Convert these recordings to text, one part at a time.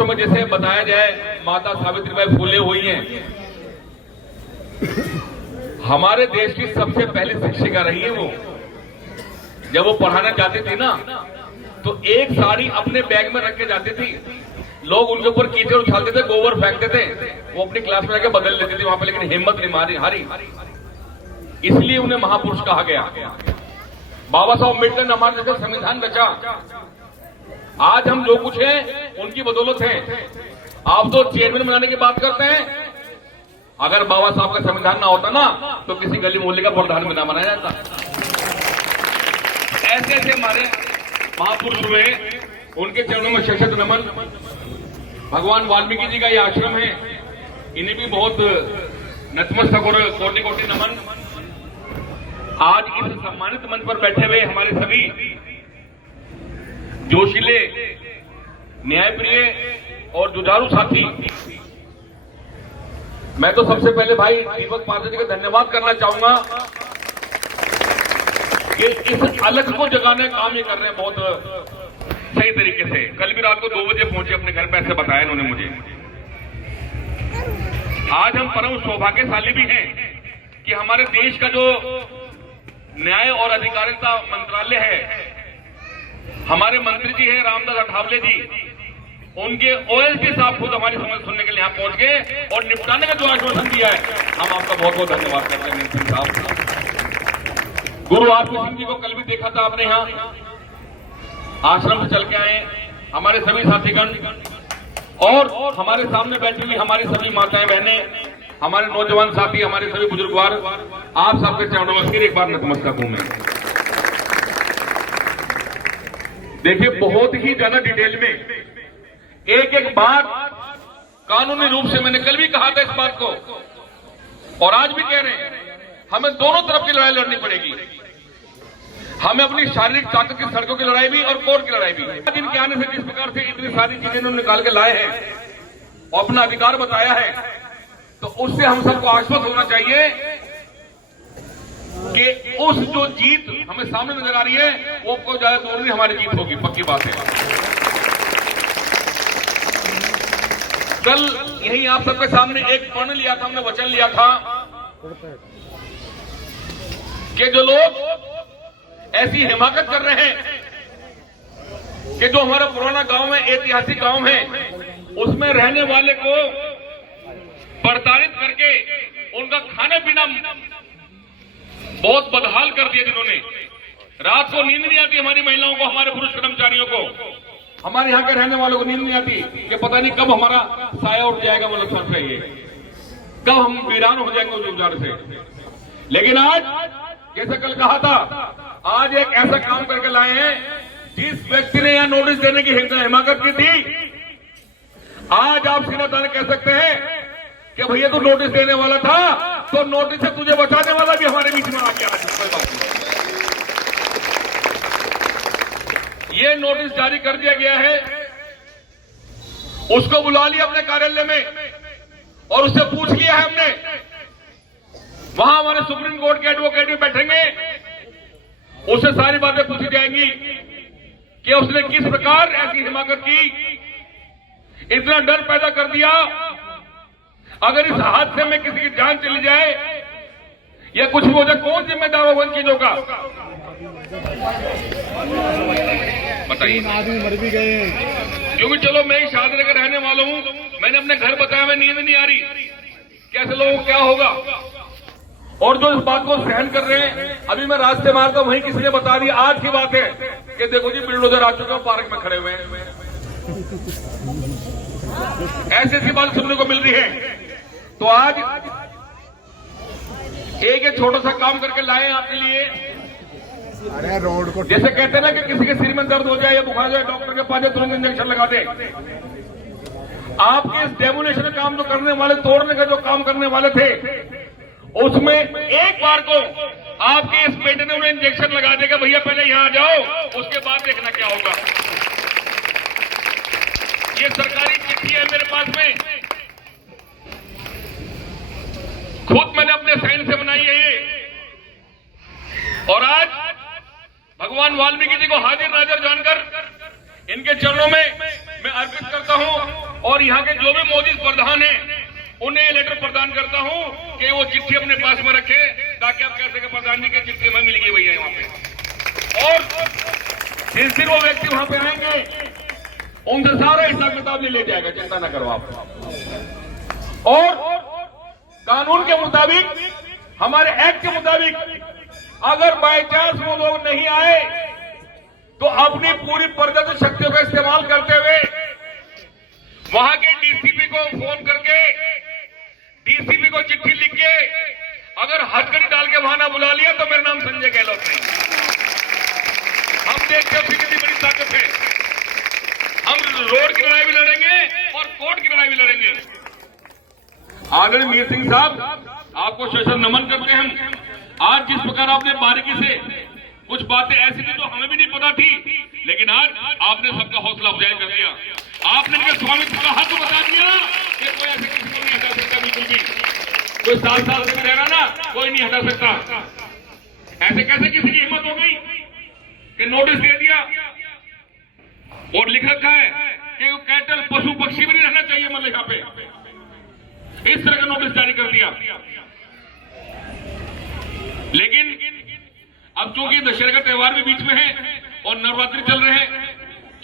में जैसे बताया जाए माता सावित्रीबाई फूले हुई हैं, हमारे देश की सबसे पहली शिक्षिका रही है वो। जब वो पढ़ाना जाती थी ना तो एक साड़ी अपने बैग में रख के जाती थी, लोग उनके ऊपर कीचड़ उछालते थे, गोबर फेंकते थे, वो अपनी क्लास में जाके बदल लेती थी वहां पे, लेकिन हिम्मत नहीं हारी, इसलिए उन्हें महापुरुष कहा गया। बाबा साहब अम्बेडकर ने हमारे देश का संविधान रचा, आज हम जो कुछ हैं उनकी बदौलत है। आप तो चेयरमैन बनाने की बात करते हैं, अगर बाबा साहब का संविधान ना होता ना तो किसी गली मोहल्ले का प्रधान भी ना बनाया जाता। ऐसे ऐसे हमारे महापुरुष हुए, उनके चरणों में शत नमन। भगवान वाल्मीकि जी का ये आश्रम है, इन्हें भी बहुत नतमस्तक और कोटि कोटि नमन। आज इस सम्मानित मंच पर बैठे हुए हमारे सभी जोशीले, न्यायप्रिय और जुझारू साथी, मैं तो सबसे पहले भाई दीपक पार्षद जी का धन्यवाद करना चाहूंगा कि इस अलग को जगाने का काम ये कर रहे हैं बहुत सही तरीके से। कल भी रात को 2 बजे पहुंचे अपने घर पे, ऐसे बताया इन्होंने मुझे। आज हम परम सौभाग्यशाली भी हैं कि हमारे देश का जो न्याय और अधिकारिता मंत्रालय है, हमारे मंत्री जी हैं रामदास अठावले जी, उनके ओएसडी साहब खुद हमारी समझ सुनने के लिए यहां पहुंच गए और निपटाने का जो आश्वासन दिया है, हम आपका बहुत बहुत धन्यवाद करते हैं मंत्री साहब। गुरु आत्मा सिंह जी को कल भी देखा था आपने, यहां आश्रम से चल के आए हमारे सभी साथीगण, और हमारे सामने बैठी हुई हमारी सभी माताएं बहनें, हमारे नौजवान साथी, हमारे सभी बुजुर्गवार, आप सबके चरणों में फिर एक बार नतमस्तक हूं मैं। देखिए, बहुत ही ज्यादा डिटेल में एक एक बात कानूनी रूप से, मैंने कल भी कहा था इस बात को और आज भी कह रहे हैं, हमें दोनों तरफ की लड़ाई लड़नी पड़ेगी। हमें अपनी शारीरिक ताकत की सड़कों की लड़ाई भी और कोर्ट की लड़ाई भी। जिनके आने से जिस प्रकार से इतनी सारी चीजें उन्होंने निकाल के लाए हैं और अपना अधिकार बताया है, तो उससे हम सबको आश्वस्त होना चाहिए कि उस जो जीत हमें सामने नजर आ रही है वो कोई ज्यादा दूर नहीं हमारी जीत होगी, पक्की बात है। कल यही आप सबके सामने एक पढ़ लिया था, हमने वचन लिया था कि जो लोग ऐसी हिमाकत कर रहे हैं कि जो हमारा पुराना गांव है, ऐतिहासिक गांव है, उसमें रहने वाले को प्रताड़ित करके उनका खाना पीना बहुत बदहाल कर दिया, जिन्होंने रात को नींद नहीं आती हमारी महिलाओं को, हमारे पुरुष कर्मचारियों को, हमारे यहाँ के रहने वालों को नींद नहीं आती कि पता नहीं कब हमारा साया उठ जाएगा, वो लक्षण चाहिए, कब हम वीरान हो जाएंगे उस उपचार से। लेकिन आज जैसे कल कहा था, आज एक ऐसा काम करके लाए हैं, जिस व्यक्ति ने यहां नोटिस देने की हिमाकत की थी, आज आप सीधा तान कह सकते हैं कि भैया तू नोटिस देने वाला था तो नोटिस से तुझे बचाने वाला भी हमारे बीच में आ गया। कोई बात नहीं, ये नोटिस जारी कर दिया गया है, उसको बुला लिया अपने कार्यालय में और उससे पूछ लिया है हमने, वहां हमारे सुप्रीम कोर्ट के एडवोकेट भी बैठेंगे, उससे सारी बातें पूछी जाएंगी कि उसने किस प्रकार ऐसी हिमाकत की, इतना डर पैदा कर दिया, अगर इस हादसे में किसी की जान चली जाए या कुछ भी हो जाए, कौन जिम्मेदार होगा इन चीजों का, बताइए। आदमी मर भी गए, क्योंकि चलो मैं ही शाहदरा का रहने वाला हूं, मैंने अपने घर बताया, मैं नींद नहीं आ रही, कैसे लोगों को क्या होगा, और जो इस बात को सहन कर रहे हैं, अभी मैं रास्ते मारता वहीं किसी ने बता दिया, आज की बात है कि देखो जी बिल्डोजर आ चुके हैं, पार्क में खड़े हुए हैं, ऐसी ऐसी बात सुनने को मिल रही है। तो आज एक छोटा सा काम करके लाए आपके लिए। अरे रोड को जैसे कहते हैं ना कि किसी के सिर में दर्द हो जाए या बुखार जाए, डॉक्टर के पास जाए, तुरंत इंजेक्शन लगा दे। आपके इस डेमोलेशन काम जो करने वाले, तोड़ने का जो काम करने वाले थे, उसमें एक बार को आपके इस बेटे ने उन्हें इंजेक्शन लगा देगा, भैया पहले यहां आ जाओ, उसके बाद देखना क्या होगा। ये सरकारी चिट्ठी है मेरे पास में, खुद मैंने अपने साइन से बनाई है ये, और आज भगवान वाल्मीकि जी को हाजिर नाजिर जानकर इनके चरणों में मैं अर्पित करता हूं और यहाँ के जो भी मौजूद प्रधान हैं उन्हें ये लेटर प्रदान करता हूं कि वो चिट्ठी अपने पास में रखे ताकि आप कह सके प्रधान जी की चिट्ठी हमें मिल गई भैया यहाँ पे। और जिस दिन वो व्यक्ति वहां पे आएंगे उनसे सारा हिसाब किताब ले जाएगा, चिंता न करो आप। और कानून के मुताबिक, हमारे एक्ट के मुताबिक, अगर बाय चांस वो लोग नहीं आए तो अपनी पूरी प्रदत्त शक्तियों का इस्तेमाल करते हुए वहां के डीसीपी को फोन करके, डीसीपी को चिट्ठी लिख के अगर हथकड़ी डाल के वहां ना बुला लिया तो मेरा नाम संजय गहलोत नहीं। हम देखते हैं कितनी बड़ी ताकत है। हम रोड की लड़ाई भी लड़ेंगे और कोर्ट की लड़ाई भी लड़ेंगे। आदरणीय मीर सिंह साहब, आपको शेषन नमन करते हैं हम। आज जिस प्रकार आपने बारीकी से कुछ बातें ऐसी थी तो हमें भी नहीं पता थी, लेकिन आज आपने सबका हौसला अफजाई कर दिया। आपने इनके स्वामित्व का हक बता दिया कि कोई ऐसे किसी को नहीं हटा सकता, बिल्कुल भी। कोई साल से भी रह रहा ना, कोई नहीं हटा सकता। ऐसे कैसे किसी की हिम्मत हो गई कि नोटिस दे दिया और लिख रखा है कि कैटल पशु पक्षी भी नहीं रहना चाहिए, मतलब यहाँ पे इस तरह का नोटिस जारी कर दिया। लेकिन अब चूंकि दशहरे का त्योहार भी बीच में है और नवरात्रि चल रहे हैं,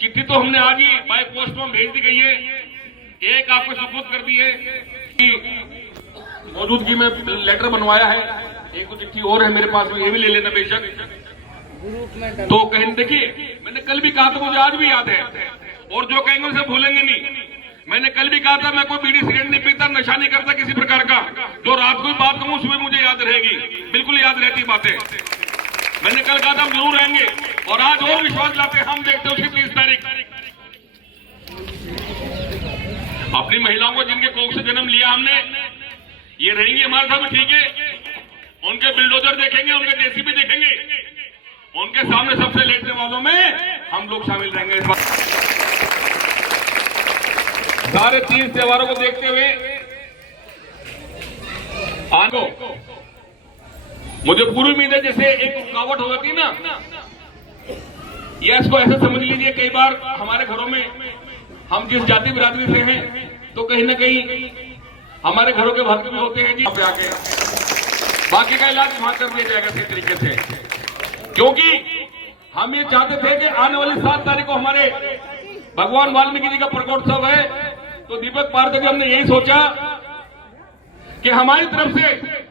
चिट्ठी तो हमने आज ही बाय पोस्ट में भेज दी गई है। एक आपको सुपुर्द कर दी है कि मौजूदगी में लेटर बनवाया है, एक तो चिट्ठी और है मेरे पास में, ये भी ले लेना बेशक। तो कहीं देखिए, मैंने कल भी कहा था, मुझे आज भी याद है, और जो कहेंगे उसे भूलेंगे नहीं। मैंने कल भी कहा था मैं कोई बीड़ी सिगरेट नहीं पीता, नशा नहीं करता किसी प्रकार का। जो रात को बात कहूं सुबह मुझे याद रहेगी, बिल्कुल याद रहती बातें। मैंने कल कहा था हम जरूर रहेंगे और आज और विश्वास लाते हैं। हम देखते हैं उसकी 30 तारीख अपनी महिलाओं को जिनके कोख से जन्म लिया हमने, ये रहेंगी हमारे साथ, ठीक है। उनके बिल्डोजर देखेंगे, उनके जेसीबी देखेंगे, उनके सामने सबसे लेटने वालों में हम लोग शामिल रहेंगे इस बार। सारे 30 त्योहारों को देखते हुए आगे मुझे पूरी उम्मीद है, जैसे एक रुकावट हो जाती ना, या इसको ऐसे समझ लीजिए, कई बार हमारे घरों में हम जिस जाति बिरादरी से हैं तो कहीं ना कहीं हमारे घरों के भक्त भी होते हैं जी, पे आके बाकी का इलाज वहां कर दिया जाएगा सही तरीके से। क्योंकि हम ये चाहते थे कि आने वाली 7 तारीख को हमारे भगवान वाल्मीकि जी का प्रकोत्सव है, तो दीपक पार्वती जी हमने यही सोचा कि हमारी तरफ से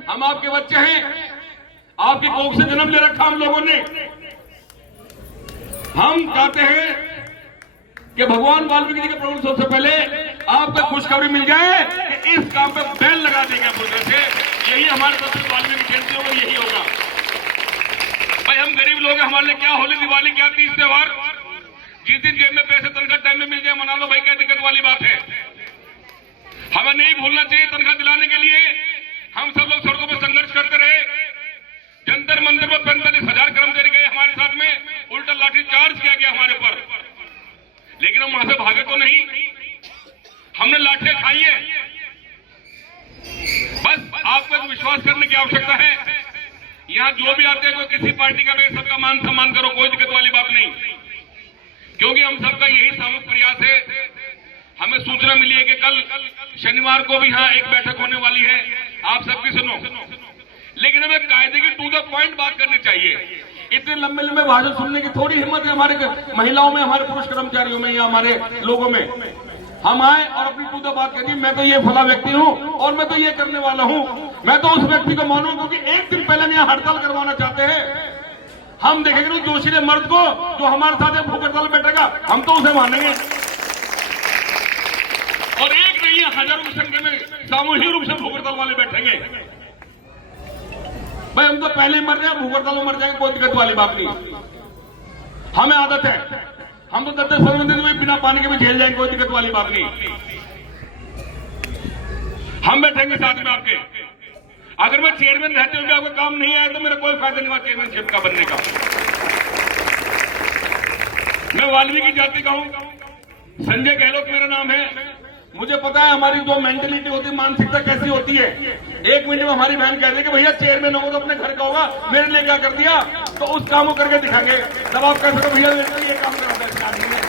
हम आपके बच्चे हैं, आपकी कोख से जन्म ले रखा हम लोगों ने। हम चाहते हैं कि भगवान वाल्मीकि जी के प्रकोत्सव से पहले आपको खुशखबरी मिल जाए कि इस काम पे बैल लगा देंगे पूरे से। यही हमारे तरफ से वाल्मीकि जयंती होगा, यही होगा। भाई हम गरीब लोग हैं, हमारे लिए क्या होली दिवाली क्या 30 त्योहार, जिस दिन जेब में पैसे तनख्वाह टाइम में मिल जाए मना लो भाई, क्या दिक्कत वाली बात है। हमें नहीं भूलना चाहिए तनख्वाह दिलाने के लिए हम सब लोग सड़कों पर संघर्ष करते रहे। जंतर मंदिर में 45,000 कर्मचारी गए हमारे साथ में, उल्टा लाठी चार्ज किया गया हमारे पर, लेकिन हम वहां से भागे तो नहीं, हमने लाठियां खाई है। बस आपको विश्वास करने की आवश्यकता है। यहाँ जो भी आते हैं कोई किसी पार्टी का भी, सबका मान सम्मान करो, कोई दिक्कत वाली बात नहीं, क्योंकि हम सबका यही सामूहिक प्रयास है। हमें सूचना मिली है कि कल शनिवार को भी यहाँ एक बैठक होने वाली है, आप सबकी सुनो, लेकिन हमें कायदे की टू द पॉइंट बात करनी चाहिए। इतने लंबे लंबे भाषण सुनने की थोड़ी हिम्मत है हमारे महिलाओं में, हमारे पुरुष कर्मचारियों में या हमारे लोगों में। हम आए और अपनी टू द बात कही, मैं तो ये फला व्यक्ति हूं और मैं तो ये करने वाला हूं। मैं तो उस व्यक्ति को मानूं क्योंकि एक दिन पहले यहाँ हड़ताल करवाना चाहते हैं। हम देखेंगे उस जोशीले मर्द को जो हमारे साथ भूख हड़ताल बैठेगा, हम तो उसे मानेंगे। और एक नहीं है, हजारों की संख्या में सामूहिक रूप से भूख हड़ताल वाले बैठेंगे। भाई हम तो पहले मर जाए, भूख हड़ताल में मर जाएंगे, कोई दिक्कत वाली बात नहीं। हमें आदत है, हम तो 10-10 दिन में बिना पानी के भी झेल जाएंगे, कोई दिक्कत वाली बात नहीं। हम बैठेंगे साथ में आपके। अगर मैं चेयरमैन रहते हुए आपका काम नहीं आया तो मेरा कोई फायदा नहीं हुआ चेयरमैनशिप का बनने का। मैं वाल्मीकि जाति का हूं, संजय गहलोत मेरा नाम है। मुझे पता है हमारी जो मेंटेलिटी होती है, मानसिकता कैसी होती है। एक मिनट में हमारी बहन कह दे कि भैया चेयरमैन होगा तो अपने घर का होगा, मेरे लिए क्या कर दिया, तो उस काम को करके दिखाएंगे। तब आप कह सको भैया ये काम करा था इस आदमी ने।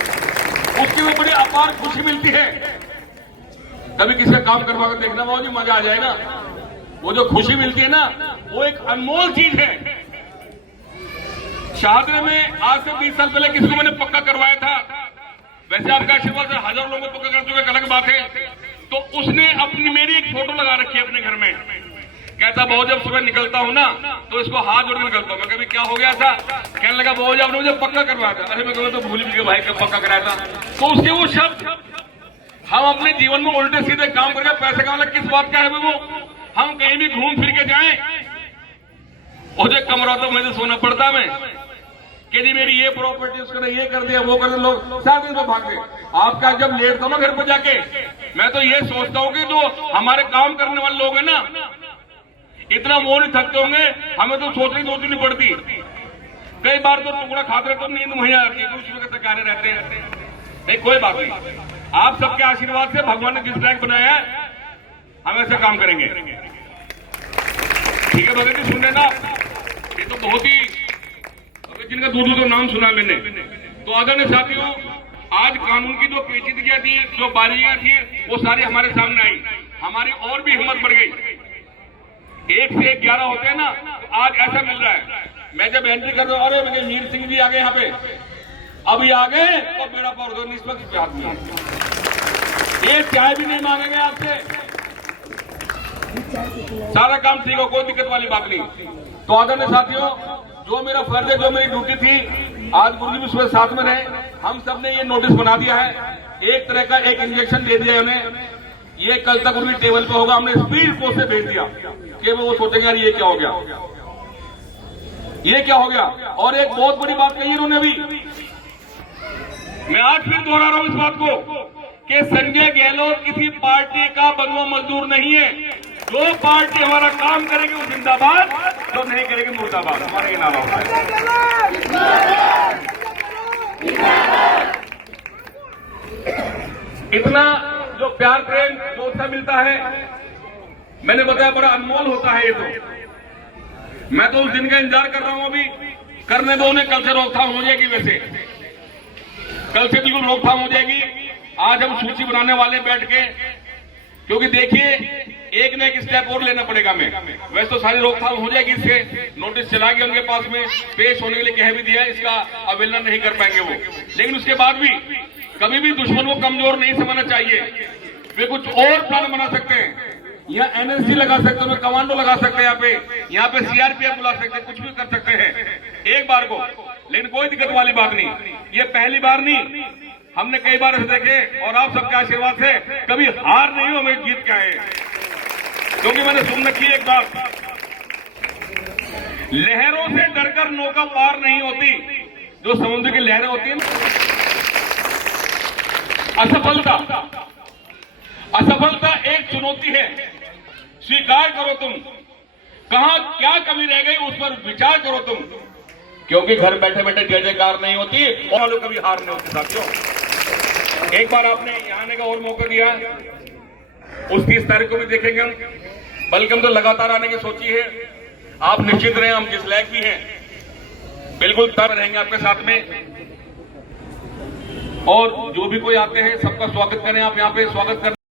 उसकी वो बड़ी अपार खुशी मिलती है। कभी किसी का काम करवा कर देखना बाबू जी, मजा आ जाए ना। वो जो खुशी मिलती है ना, वो एक अनमोल चीज है। शाहदरे में आज से 20 साल पहले किसी को मैंने पक्का करवाया था, वैसे आपका आशीर्वाद से हजारों लोगों को पक्का कर चुके, अलग बात है। तो उसने अपनी मेरी एक फोटो लगा रखी है अपने घर में, कहता बहुत जब सुबह निकलता हूं ना तो इसको हाथ जोड़ के निकलता हूं। मैं कभी क्या हो गया था, कहने लगा बहुत जब आपने मुझे पक्का करवाया था। अरे मैं कहूँ तो भूल भी गया भाई कब पक्का कराया था। तो उसके वो शब्द हम अपने जीवन में उल्टे सीधे काम करके पैसे कमाना किस बात का है वो। हम कहीं भी घूम फिर के जाएं, मुझे कमरा तो मुझे सोना पड़ता मैं कि जी मेरी ये प्रॉपर्टी उसने ये कर दिया वो कर दिया, लोग 7 दिन में भाग गए। आपका जब लेटता हूं ना घर पर जाके, मैं तो ये सोचता हूं कि जो हमारे काम करने वाले लोग हैं ना, इतना वो नहीं थकते होंगे, हमें तो सोचनी पड़ती। कई बार तो टुकड़ा खाते रहते तो नींद मुहैया आती है, कुछ थकाने रहते हैं। नहीं कोई बात नहीं, आप सबके आशीर्वाद से भगवान ने जिस लायक बनाया है हम ऐसे काम करेंगे। ठीक है भगत जी, सुन लेना, ये तो बहुत ही जिनका दूर तो नाम सुना मैंने। तो आदरणीय साथियों, आज कानून की जो पेचीदगियां थी, जो बारीकियां थी, वो सारी हमारे सामने आई। हमारी और भी हिम्मत बढ़ गई। 1 से 11 होते हैं ना, तो आज ऐसा मिल रहा है। मैं जब एंट्री कर रहा हूं, अरे मेरे मीर सिंह जी आ गए यहाँ पे, अभी आ गए तो बेड़ा पार हो निष्पक्ष हाथ में, ये चाय भी नहीं मांगेंगे आपसे, सारा काम ठीक हो, कोई दिक्कत वाली बात नहीं। तो आदरणीय साथियों, जो मेरा फर्ज है, जो मेरी ड्यूटी थी, आज गुरु जी भी सुबह साथ में रहे, हम सब ने ये नोटिस बना दिया है। एक तरह का एक इंजेक्शन दे दिया है उन्हें, ये कल तक उनकी टेबल पे होगा। हमने स्पीड पोस्ट से भेज दिया कि वो सोचेंगे यार ये क्या हो गया, ये क्या हो गया। और एक बहुत बड़ी बात कही उन्होंने भी, मैं आज फिर दोहरा रहा हूं इस बात को कि संजय गहलोत किसी पार्टी का बंधुआ मजदूर नहीं है। जो पार्टी हमारा काम करेगी वो जिंदाबाद, जो नहीं करेगी मुर्दाबाद। हमारा ये नारा होता है। इतना जो प्यार प्रेम जो उत्साह मिलता है, मैंने बताया बड़ा अनमोल होता है ये। तो मैं तो उस दिन का इंतजार कर रहा हूं, अभी करने दो उन्हें, कल से रोकथाम हो जाएगी। वैसे कल से बिल्कुल रोकथाम हो जाएगी। आज हम सूची बनाने वाले बैठ के, क्योंकि देखिए एक न एक स्टेप और लेना पड़ेगा। मैं वैसे तो सारी रोकथाम हो जाएगी, इससे नोटिस चला गया उनके पास में, पेश होने के लिए कह भी दिया, इसका अवहेलना नहीं कर पाएंगे वो। लेकिन उसके बाद भी कभी भी दुश्मन को कमजोर नहीं समझना चाहिए। वे कुछ और प्लान बना सकते हैं, यहाँ एनएसजी लगा सकते हैं, कमांडो लगा सकते हैं, यहाँ पे सीआरपीएफ बुला सकते हैं, कुछ भी कर सकते हैं एक बार को। लेकिन कोई दिक्कत वाली बात नहीं, ये पहली बार नहीं, हमने कई बार ऐसे देखे। और आप सबके आशीर्वाद से कभी हार नहीं हो, हमें जीत के आए। क्योंकि मैंने सुन रखी है एक बात, लहरों से डरकर नौका पार नहीं होती। जो समुद्र की लहरें होती है ना, असफलता एक चुनौती है, स्वीकार करो तुम। कहां क्या कमी रह गई उस पर विचार करो तुम, क्योंकि घर बैठे बैठे जय जयकार नहीं होती और कभी हार नहीं होती। साथियों, एक बार आपने यहां आने का और मौका दिया, उस 30 तारीख को भी देखेंगे हम, बल्कि हम तो लगातार आने की सोची है। आप निश्चित रहे, हम किस लायक भी हैं, बिल्कुल तब रहेंगे आपके साथ में। और जो भी कोई आते हैं सबका स्वागत करें, आप यहाँ पे स्वागत करें।